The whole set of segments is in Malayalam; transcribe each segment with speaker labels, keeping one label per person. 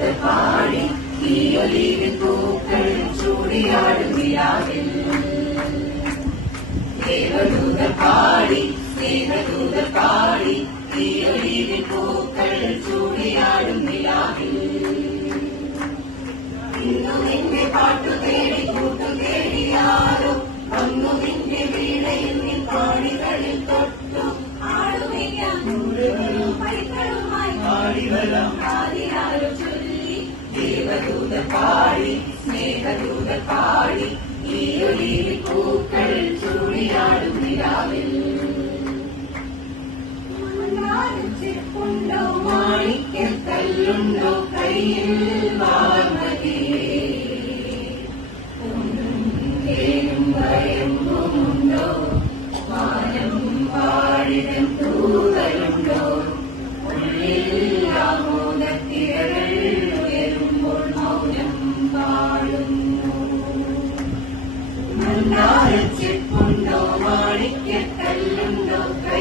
Speaker 1: സ്നേഹദൂതർ പാടി തീയൊലിവിൻ പൂക്കൾ ചൂടിയാടും നിലാവിൽ ദേവദൂതർ പാടി സ്നേഹദൂതർ പാടി തീയൊലിവിൻ പൂക്കൾ ചൂടിയാടും നിലാവിൽ ഇന്നു നിന്റെ പാട്ടു തേടി കൂട്ടു തേടിയാരോ വന്നു നിന്റെ വീണയിൽ നിൻ പാടികളിൽ തൊട്ടു. ആടുമയ്ക്കാം പൈക്കളുമായി
Speaker 2: പാടിവരാം
Speaker 1: പാടി സ്നേഹദൂത പാടി ഈ ഒലിവിൽ പൂക്കൾ ചൂടിയാടും നിലാവിൽ. ചെപ്പുണ്ടോ മാണിക്കല്ലുണ്ടോ കയ്യിൽ വാർമതിയേ ഒന്നും ഭയമ്പുമുണ്ടോ മാനം പാടിടം തൂതലുണ്ടോ ഉള്ളിൽ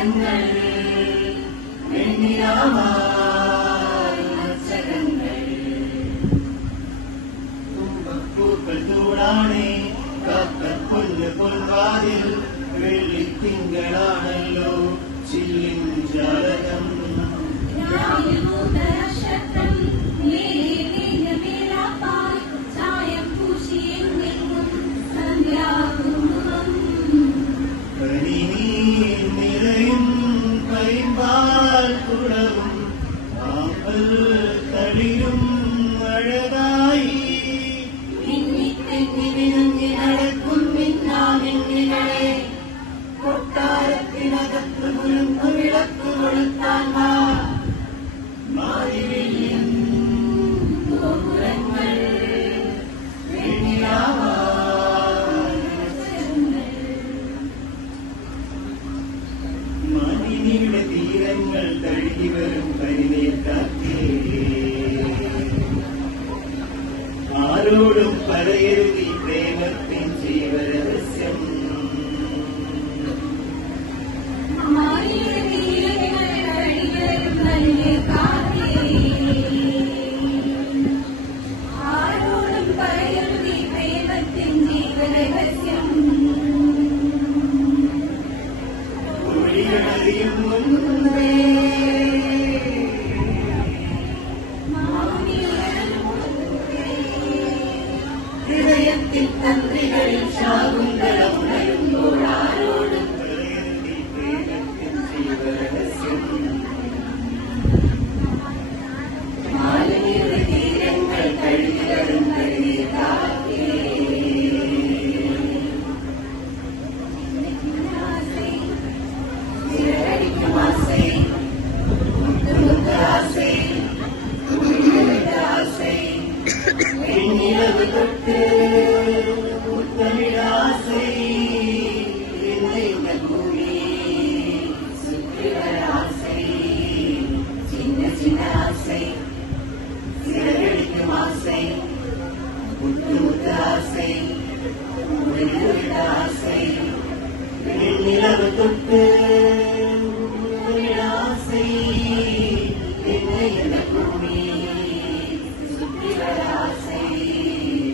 Speaker 2: edenleri beni yalan. കുടവും ആമ്പൽ തളിരും അഴകായി
Speaker 1: മിന്നിത്തെന്നി വിരുങ്ങി നടക്കും മിന്നാമിന്നികളെ കൊട്ടാരത്തിനകത്ത് കുലുങ്ങു
Speaker 2: ആരോടും പറയരുതി പ്രേമത്തിൻ ജീവരഹസ്യം
Speaker 1: മാറിയുടെ
Speaker 2: never compare.